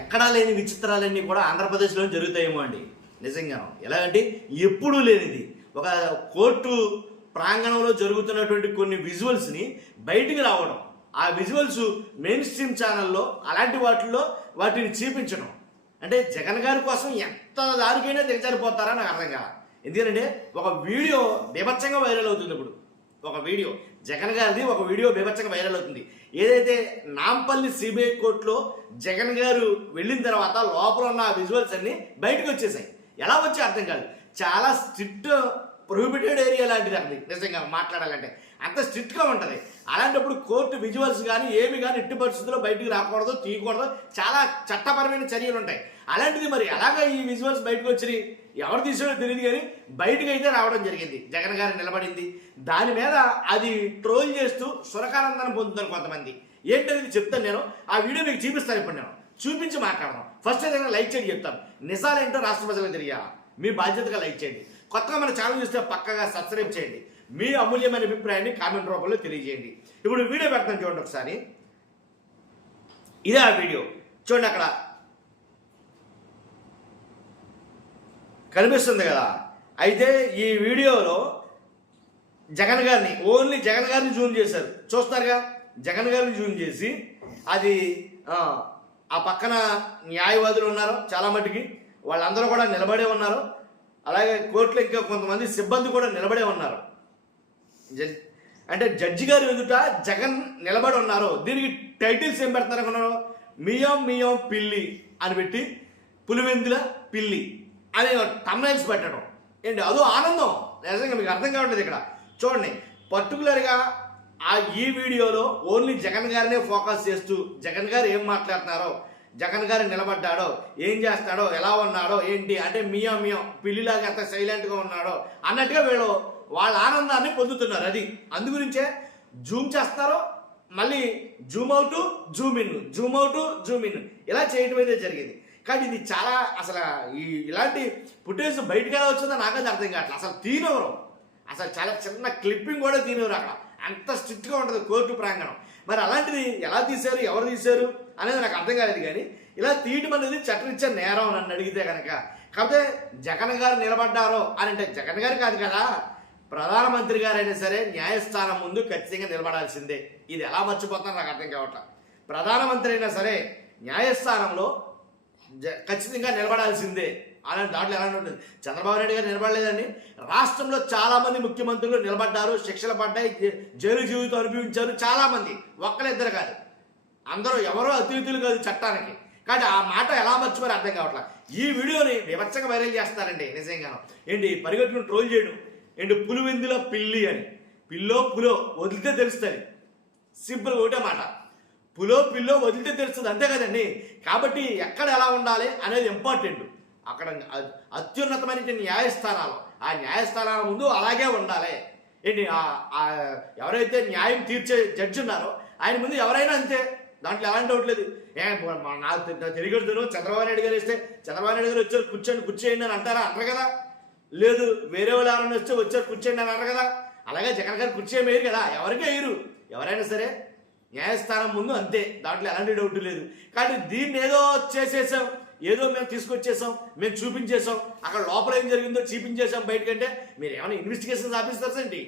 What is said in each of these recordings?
ఎక్కడా లేని విచిత్రాలన్నీ కూడా ఆంధ్రప్రదేశ్లో జరుగుతాయేమో అండి. నిజంగా ఎలాగంటే ఎప్పుడూ లేనిది ఒక కోర్టు ప్రాంగణంలో జరుగుతున్నటువంటి కొన్ని విజువల్స్ని బయటికి రావడం, ఆ విజువల్స్ మెయిన్ స్ట్రీమ్ ఛానల్లో అలాంటి వాటిని చూపించడం అంటే జగన్ గారి కోసం ఎంత దానికైనా దిగజారిపోతారా నాకు అర్థం కాదు. ఎందుకంటే ఒక వీడియో బీభత్సంగా వైరల్ అవుతుంది. ఇప్పుడు ఒక వీడియో జగన్ గారిది ఒక వీడియో బీభత్సంగా వైరల్ అవుతుంది. ఏదైతే నాంపల్లి సిబిఐ కోర్టులో జగన్ గారు వెళ్ళిన తర్వాత లోపల ఉన్న విజువల్స్ అన్ని బయటకు వచ్చేసాయి. ఎలా వచ్చి అర్థం కాదు. చాలా స్ట్రిక్ట్ ప్రొహిబిటెడ్ ఏరియా లాంటిది అది. నిజంగా మాట్లాడాలంటే అంత స్ట్రిక్ట్గా ఉంటుంది. అలాంటప్పుడు కోర్టు విజువల్స్ కానీ ఏమి కానీ ఎట్టి పరిస్థితుల్లో బయటికి రాకూడదు, తీయకూడదు, చాలా చట్టపరమైన చర్యలు ఉంటాయి. అలాంటిది మరి అలాగా ఈ విజువల్స్ బయటకు వచ్చి ఎవరు తీసాడో తెలియదు కానీ బయటకు అయితే రావడం జరిగింది. జగన్ గారు నిలబడింది దాని మీద అది ట్రోల్ చేస్తూ సురకానందాన్ని పొందుతారు కొంతమంది. ఏంటనేది చెప్తాను నేను. ఆ వీడియో మీకు చూపిస్తాను. ఇప్పుడు నేను చూపించి మాట్లాడదాం. ఫస్ట్ ఏదైనా లైక్ చేయండి చెప్తాను. నిజాలేంటో రాష్ట్ర ప్రజలకు తెలియాలా, మీ బాధ్యతగా లైక్ చేయండి. కొత్తగా మన ఛానల్ చూస్తే పక్కగా సబ్స్క్రైబ్ చేయండి. మీ అమూల్యమైన అభిప్రాయాన్ని కామెంట్ రూపంలో తెలియజేయండి. ఇప్పుడు వీడియో పెడతాను చూడండి ఒకసారి. ఇదే ఆ వీడియో చూడండి. అక్కడ కనిపిస్తుంది కదా. అయితే ఈ వీడియోలో జగన్ గారిని ఓన్లీ జగన్ గారిని జూమ్ చేశారు. చూస్తున్నారుగా, జగన్ గారిని జూమ్ చేసి అది ఆ పక్కన న్యాయవాదులు ఉన్నారు చాలా మటుకి, వాళ్ళందరూ కూడా నిలబడే ఉన్నారు. అలాగే కోర్టులో ఇంకా కొంతమంది సిబ్బంది కూడా నిలబడే ఉన్నారు. అంటే జడ్జి గారు ఎదుట జగన్ నిలబడి ఉన్నారు. దీనికి టైటిల్స్ ఏం పెడతారు అనుకున్నారు? మియం మియం పిల్లి అని పెట్టి పులివెందుల పిల్లి అని తమ్నైల్స్ పెట్టడం ఏంటి, అదో ఆనందం. నిజంగా మీకు అర్థం కావట్లేదు. ఇక్కడ చూడండి, పర్టికులర్గా ఈ వీడియోలో ఓన్లీ జగన్ గారినే ఫోకస్ చేస్తూ జగన్ గారు ఏం మాట్లాడుతున్నారో, జగన్ గారు నిలబడ్డాడో, ఏం చేస్తాడో, ఎలా ఉన్నాడో ఏంటి అంటే మియం మియం పిల్లిలాగా ఎంత సైలెంట్గా ఉన్నాడో అన్నట్టుగా వీళ్ళు వాళ్ళ ఆనందాన్ని పొందుతున్నారు. అది అందుగురించే జూమ్ చేస్తారో మళ్ళీ Zoom out Zoom in, Zoom out Zoom in ఇలా చేయటం అయితే జరిగింది. కానీ ఇది చాలా అసలు ఇలాంటి ఫుటేజ్ బయటకు ఎలా వచ్చిందో నాకైతే అర్థం కావట్లేదు. అసలు తీనవరు, అసలు చాలా చిన్న క్లిప్పింగ్ కూడా తీనవరు. అక్కడ అంత స్ట్రిక్ట్గా ఉంటుంది కోర్టు ప్రాంగణం. మరి అలాంటిది ఎలా తీశారు, ఎవరు తీశారు అనేది నాకు అర్థం కాలేదు. కానీ ఇలా తీయటం అనేది చట్టరీత్యా నేరం నన్ను అడిగితే కనుక. కాకపోతే జగన్ గారు నిలబడ్డారో అని అంటే జగన్ గారు కాదు కదా, ప్రధానమంత్రి గారైనా సరే న్యాయస్థానం ముందు ఖచ్చితంగా నిలబడాల్సిందే. ఇది ఎలా మర్చిపోతున్నా నాకు అర్థం కావట్లేదు. ప్రధానమంత్రి అయినా సరే న్యాయస్థానంలో ఖచ్చితంగా నిలబడాల్సిందే. అలాంటి దాంట్లో ఎలాంటి ఉంటుంది. చంద్రబాబు నాయుడు గారు నిలబడలేదండి. రాష్ట్రంలో చాలామంది ముఖ్యమంత్రులు నిలబడ్డారు, శిక్షలు పడ్డాయి, జైలు జీవితం అనుభవించారు చాలామంది, ఒక్కరిద్దరు కాదు. అందరూ ఎవరో అతిథులు కాదు చట్టానికి. కానీ ఆ మాట ఎలా మర్చిపోయారో అర్థం కావట్లేదు. ఈ వీడియోని వివచ్చంగా వైరల్ చేస్తారండి. నిజంగా ఏంటి పరిగెట్టుకుని ట్రోల్ చేయడం ఏంటి, పులివెందుల పిల్లి అని. పులో వదిలితే తెలుస్తుంది. సింపుల్ ఒకటే మాట, పిల్లో వదిలితే తెలుస్తుంది, అంతే కదండి. కాబట్టి ఎక్కడ ఎలా ఉండాలి అనేది ఇంపార్టెంట్. అక్కడ అత్యున్నతమైన న్యాయస్థానాలు, ఆ న్యాయస్థానాల ముందు అలాగే ఉండాలి. ఏంటి ఎవరైతే న్యాయం తీర్చే జడ్జి ఉన్నారో ఆయన ముందు ఎవరైనా అంతే, దాంట్లో ఎలాంటి డౌట్ లేదు. నాకు తెలియదు చంద్రబాబు నాయుడు గారు వేస్తే చంద్రబాబు నాయుడు గారు వచ్చారు కూర్చోండి అని అంటారా? అంటారు కదా. లేదు వేరే వాళ్ళు ఎవరైనా వస్తే వచ్చారు కూర్చోండి అని అంటారు కదా. అలాగే జగన్ గారు కూర్చోం వేయరు కదా, ఎవరికే వేయరు. ఎవరైనా సరే న్యాయస్థానం ముందు అంతే, దాంట్లో ఎలాంటి డౌట్ లేదు. కానీ దీన్ని ఏదో చేసేసాం, ఏదో మేము తీసుకొచ్చేసాం, మేము చూపించేసాం, అక్కడ లోపల ఏం జరిగిందో చూపించేసాం బయటకంటే మీరు ఏమైనా ఇన్వెస్టిగేషన్స్ ఆఫీసర్స్ ఏంటి?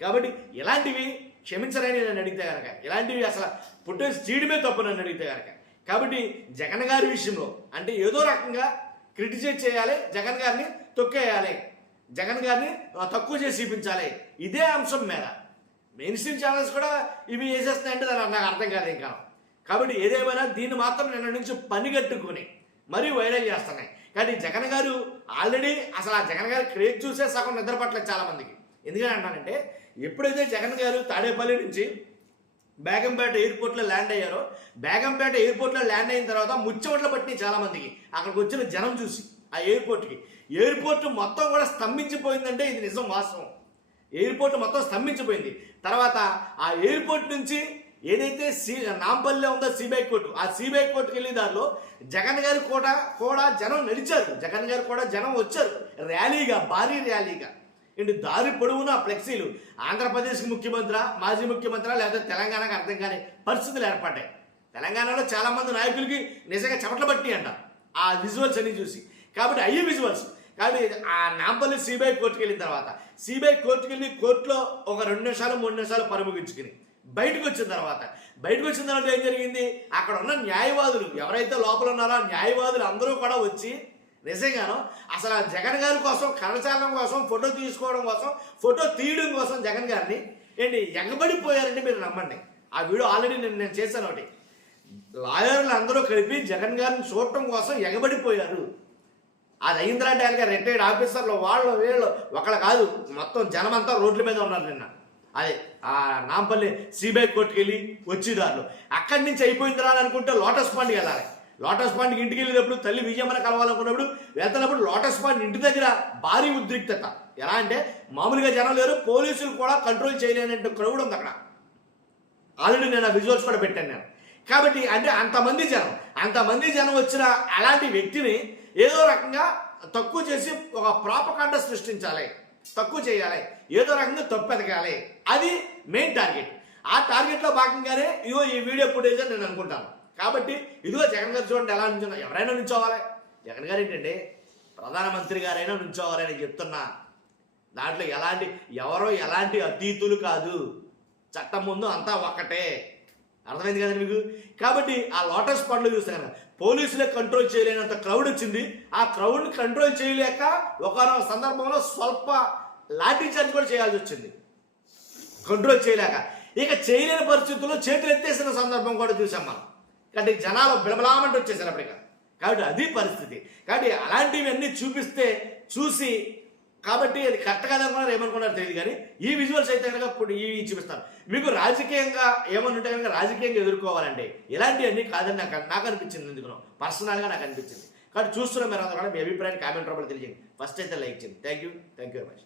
కాబట్టి ఇలాంటివి క్షమించరని నన్ను అడిగితే కనుక, ఇలాంటివి అసలు ఫుటేజ్ తీయడమే తప్పు నన్ను అడిగితే కనుక. కాబట్టి జగన్ గారి విషయంలో అంటే ఏదో రకంగా క్రిటిసైజ్ చేయాలి, జగన్ గారిని తొక్కేయాలి, జగన్ గారిని తక్కువ చేసి చూపించాలి. ఇదే అంశం మీద మెయిన్ స్ట్రీమ్ ఛానల్స్ కూడా ఇవి వేసేస్తున్నాయంటే దాని నాకు అర్థం కాదు ఇంకా. కాబట్టి ఏదేమైనా దీన్ని మాత్రం నిన్న నుంచి పనిగట్టుకుని మరీ వైరల్ చేస్తున్నాయి. కానీ జగన్ గారు ఆల్రెడీ అసలు ఆ జగన్ గారి క్రేజ్ చూసే సగం నిద్రపట్టలేదు చాలామందికి. ఎందుకని అంటానంటే ఎప్పుడైతే జగన్ గారు తాడేపల్లి నుంచి బేగంపేట ఎయిర్పోర్ట్లో ల్యాండ్ అయ్యారో, బేగంపేట ఎయిర్పోర్ట్లో ల్యాండ్ అయిన తర్వాత ముచ్చమట్లు పట్టినాయి చాలామందికి అక్కడికి వచ్చిన జనం చూసి. ఆ ఎయిర్పోర్ట్ మొత్తం కూడా స్తంభించిపోయిందంటే ఇది నిజం, వాస్తవం. ఎయిర్పోర్ట్ మొత్తం స్తంభించిపోయింది. తర్వాత ఆ ఎయిర్పోర్ట్ నుంచి ఏదైతే నాంపల్లిలో ఉందో సిబిఐ కోర్టు, ఆ సిబిఐ కోర్టుకి వెళ్ళే దారిలో జగన్ గారు కూడా జనం నడిచారు, జగన్ గారు కూడా జనం వచ్చారు ర్యాలీగా, భారీ ర్యాలీగా. ఏంటి దారి పొడవునా ఫ్లెక్సీలు. ఆంధ్రప్రదేశ్కి ముఖ్యమంత్రి, మాజీ ముఖ్యమంత్రి లేదా తెలంగాణకు అర్థం కాని పరిస్థితులు ఏర్పడ్డాయి. తెలంగాణలో చాలామంది నాయకులకి నిజంగా చెమటలు పట్టి అంట ఆ విజువల్స్ అన్ని చూసి. కాబట్టి అయ్యి విజువల్స్. కాబట్టి ఆ నాంపల్లి సిబిఐ కోర్టుకు వెళ్ళిన తర్వాత సిబిఐ కోర్టుకు వెళ్ళి కోర్టులో ఒక 2 నిమిషాలు 3 నిమిషాలు పరముగించుకుని బయటకు వచ్చిన తర్వాత ఏం జరిగింది, అక్కడ ఉన్న న్యాయవాదులు ఎవరైతే లోపల ఉన్నారో ఆ న్యాయవాదులు అందరూ కూడా వచ్చి నిజంగాను అసలు ఆ జగన్ గారి కోసం కరచాలనం కోసం ఫోటో తీసుకోవడం కోసం ఫోటో తీయడం కోసం జగన్ గారిని ఏంటి ఎగబడిపోయారంటే మీరు నమ్మండి. ఆ వీడియో ఆల్రెడీ నేను చేశాను. ఒకటి లాయర్లు అందరూ కలిపి జగన్ గారిని చూడటం కోసం ఎగబడిపోయారు. అది అయిందంటే అలాగే రిటైర్డ్ ఆఫీసర్లు వాళ్ళు వీళ్ళు ఒకళ్ళు కాదు, మొత్తం జనం అంతా రోడ్ల మీద ఉన్నారు నిన్న. అదే ఆ నాంపల్లి సిబిఐ కోర్టుకి వెళ్ళి వచ్చేదారులు అక్కడి నుంచి అయిపోయిందిరా అని అనుకుంటే లోటస్ పాండ్కి వెళ్ళాలి. లోటస్ పాండ్కి ఇంటికి వెళ్ళినప్పుడు తల్లి విజయమ్మని కలవాలనుకున్నప్పుడు వెళ్తున్నప్పుడు లోటస్ పాండ్ ఇంటి దగ్గర భారీ ఉద్రిక్తత. ఎలా అంటే మామూలుగా జనం లేరు, పోలీసులు కూడా కంట్రోల్ చేయలేనంటే క్రౌడ్ ఉంది అక్కడ. ఆల్రెడీ నేను ఆ విజువల్స్ కూడా పెట్టాను నేను. కాబట్టి అంటే అంతమంది జనం వచ్చిన అలాంటి వ్యక్తిని ఏదో రకంగా తక్కువ చేసి ఒక ప్రాపకాండ సృష్టించాలి, తక్కువ చేయాలి, ఏదో రకంగా తప్పెదగాలి. అది మెయిన్ టార్గెట్. ఆ టార్గెట్లో భాగంగానే ఇదిగో ఈ వీడియో ఫుటేజ్ అని నేను అనుకుంటాను. కాబట్టి ఇదిగో జగన్ గారు చూడండి ఎలా నుంచో, ఎవరైనా నుంచోవాలి. జగన్ గారు ఏంటండి ప్రధానమంత్రి గారైనా నుంచోవాలి అని చెప్తున్నా. దాంట్లో ఎలాంటి అతీతులు కాదు, చట్టం ముందు అంతా ఒక్కటే. అర్థమైంది కదండి మీకు. కాబట్టి ఆ లోటస్ పాండ్లో చూస్తే కనుక పోలీసులే కంట్రోల్ చేయలేనంత క్రౌడ్ వచ్చింది. ఆ క్రౌడ్ని కంట్రోల్ చేయలేక ఒకనొక సందర్భంలో స్వల్ప లాఠీ చార్జ్ కూడా చేయాల్సి వచ్చింది, కంట్రోల్ చేయలేక. ఇక చేయలేని పరిస్థితుల్లో చేతులు ఎత్తేసిన సందర్భం కూడా చూసాం మనం. కాబట్టి జనాలు బిలబలామంటూ వచ్చేసారు అప్పటిక. కాబట్టి అది పరిస్థితి. కాబట్టి అలాంటివన్నీ చూసి కాబట్టి అది కరెక్ట్ కాదనుకున్నారు, ఏమనుకున్నారు తెలియదు. కానీ ఈ విజువల్స్ అయితే కనుక ఇప్పుడు ఇవి చూపిస్తారు. మీకు రాజకీయంగా ఏమని ఉంటే కనుక రాజకీయంగా ఎదుర్కోవాలంటే ఇలాంటివన్నీ కాదని నాకు అనిపించింది. ఎందుకు పర్సనల్గా నాకు అనిపించింది. కాబట్టి చూస్తున్న మీరు అందరూ కూడా మీ అభిప్రాయాన్ని కామెంట్ రూపంలో తెలియజేయండి. ఫస్ట్ అయితే లైక్ చేయండి. Thank you very much.